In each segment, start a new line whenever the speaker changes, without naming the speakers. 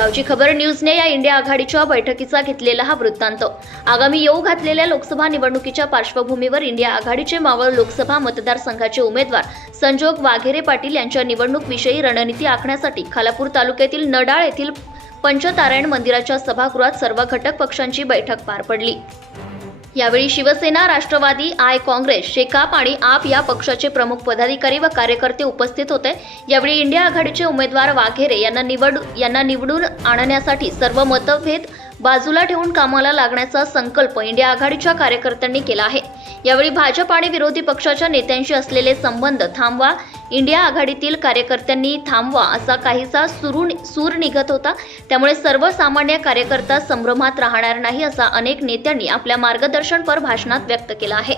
गावची खबर न्यूजने या इंडिया आघाडीच्या बैठकीचा घेतलेला हा वृत्तांत. आगामी येऊ घातलेल्या लोकसभा निवडणुकीच्या पार्श्वभूमीवर इंडिया आघाडीचे मावळ लोकसभा मतदारसंघाचे उमेदवार संजोग वाघेरे पाटील यांच्या निवडणूकविषयी रणनीती आखण्यासाठी खालापूर तालुक्यातील नडाळ येथील पंचतारायण मंदिराच्या सभागृहात सर्व घटक पक्षांची बैठक पार पडली. यावेळी शिवसेना राष्ट्रवादी आय काँग्रेस शेकाप आणि आप या पक्षाचे प्रमुख पदाधिकारी व कार्यकर्ते उपस्थित होते. यावेळी इंडिया आघाडीचे उमेदवार वाघेरे यांना निवड यांना निवडून आणण्यासाठी सर्व मतभेद बाजूला ठेवून कामाला लागण्याचा संकल्प इंडिया आघाडीच्या कार्यकर्त्यांनी केला आहे. यावेळी भाजप आणि विरोधी पक्षाच्या नेत्यांशी असलेले संबंध थांबवा इंडिया आघाडीतील कार्यकर्त्यांनी थांबवा असा काहीसा सुरू सूर निघत होता. त्यामुळे सर्वसामान्य कार्यकर्ता संभ्रमात राहणार नाही असा अनेक नेत्यांनी आपल्या मार्गदर्शनपर भाषणात व्यक्त केला आहे.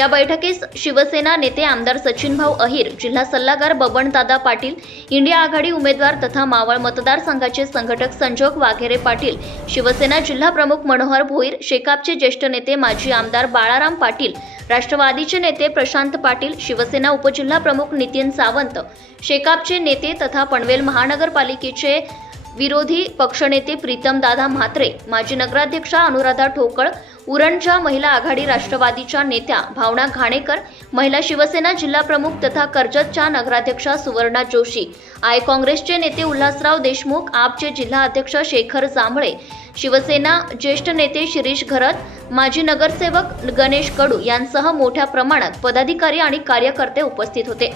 या बैठकीस शिवसेना नेते आमदार सचिनभाऊ अहिर जिल्हा सल्लागार बबनदादा पाटील इंडिया आघाडी उमेदवार तथा मावळ मतदारसंघाचे संघटक संजोग वाघेरे पाटील शिवसेना जिल्हा प्रमुख मनोहर भोईर शेकापचे ज्येष्ठ नेते माजी आमदार बाळाराम पाटील राष्ट्रवादीचे नेते प्रशांत पाटील शिवसेना उपजिल्हा प्रमुख नितीन सावंत शेकापचे नेते तथा पनवेल महानगरपालिकेचे विरोधी पक्षनेते प्रीतमदादा म्हात्रे माजी नगराध्यक्षा अनुराधा ठोकळ उरणच्या महिला आघाडी राष्ट्रवादीच्या नेत्या भावना घाणेकर महिला शिवसेना जिल्हाप्रमुख तथा कर्जतच्या नगराध्यक्षा सुवर्णा जोशी आय काँग्रेसचे नेते उल्हासराव देशमुख आपचे जिल्हा अध्यक्ष शेखर जांभळे शिवसेना ज्येष्ठ नेते शिरीष घरत माजी नगरसेवक गणेश कडू यांसह मोठ्या प्रमाणात पदाधिकारी आणि कार्यकर्ते उपस्थित होते.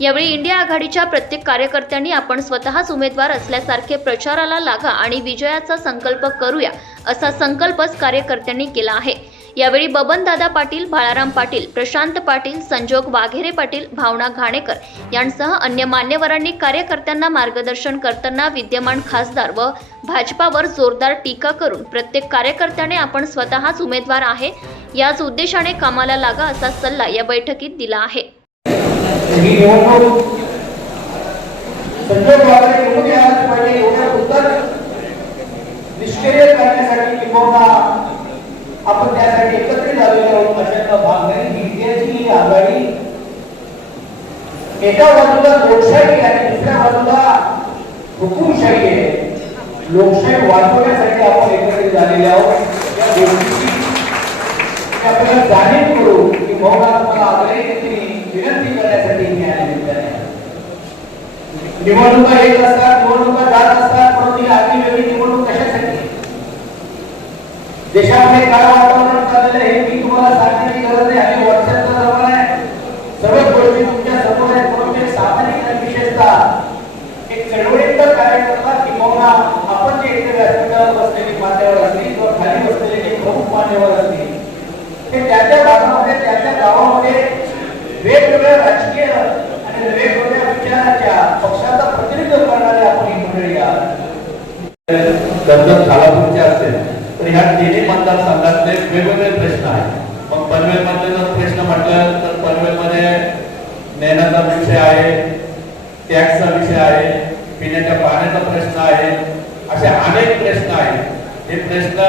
यावेळी इंडिया आघाडीच्या प्रत्येक कार्यकर्त्यांनी आपण स्वतःच उमेदवार असल्यासारखे प्रचाराला लागा आणि विजयाचा संकल्प करूया असा संकल्पच कार्यकर्त्यांनी केला आहे. यावेळी बबनदादा पाटील बाळाराम पाटील प्रशांत पाटील संजोग वाघेरे पाटील भावना घाणेकर यांसह अन्य मान्यवरांनी कार्यकर्त्यांना मार्गदर्शन करताना विद्यमान खासदार व भाजपावर जोरदार टीका करून प्रत्येक कार्यकर्त्याने आपण स्वतःच उमेदवार आहे याच उद्देशाने कामाला लागा असा सल्ला या बैठकीत दिला आहे.
ही निवडणूक संजय बाबा निवडून यायला पाहिजे एवढ्या उत्तर। निष्क्रिय करण्यासाठी किंवा आपण त्यासाठी एकत्रित आलेलो आहोत अशातला भाग नाही ही इंडियाची ही आघाडी एका बाजूला लोकशाही आणि दुसऱ्या बाजूला हुकुमशाही आहे लोकशाही वाचवण्यासाठी आपण एकत्रित झालेले आहोत या गोष्टीची आपल्याला जाणीव करू की भाऊला मला आग्रही विनंती आहे निवडणुका येत असतात निवडणुका जात असतात परंतु ही आगळी वेगळी निवडणूक कशासाठी? देशामध्ये काय वातावरण चाललेलं आहे मी तुम्हाला सांगण्याची गरज नाही आणि व्हॉट्सअपचा जमाना आहे. सर्व गोष्टी तुमच्यासमोर आहेत परंतु एक सामाजिक आणि विशेषतः एक चळवळीचा कार्यकर्ता किंवा आपण जे इथे व्यासपीठावर बसलेली मान्यवर असली किंवा खाली बसलेले जे प्रमुख मान्यवर असली ते त्याच्या भागामध्ये त्याच्या गावामध्ये वेगवेगळ्या राजकीय आणि वेगवेगळ्या विचाराच्या पक्षाचा प्रतिनिधित्व करणारे आपण ही मंडळी आहात कर्जत खालापूरचे असेल तर ह्या तिन्ही मतदारसंघातले वेगवेगळे प्रश्न आहेत. मग पनवेलमधले जर प्रश्न म्हटलं तर पनवेलमध्ये नेण्याचा विषय आहे टॅक्सचा विषय आहे पिण्याच्या पाण्याचा प्रश्न आहे असे अनेक प्रश्न आहेत. हे प्रश्न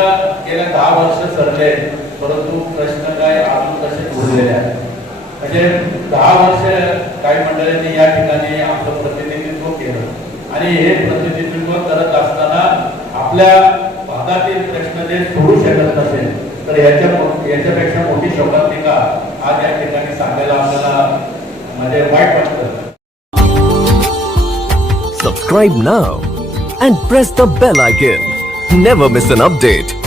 गेल्या दहा वर्ष सरले परंतु प्रश्न काय अजून तसे उरलेले आहेत. म्हणजे दहा वर्ष काही मंडळींनी या ठिकाणी आपलं प्रतिनिधित्व केलं आणि हे प्रतिनिधित्व करत असताना आपल्या भागातील ते सोडू शकत नसेल तर याच्या याच्यापेक्षा मोठी शोकांतिका आज या ठिकाणी सांगायला आपल्याला म्हणजे वाईट वाटतं
Subscribe now and press the bell icon. Never miss an update.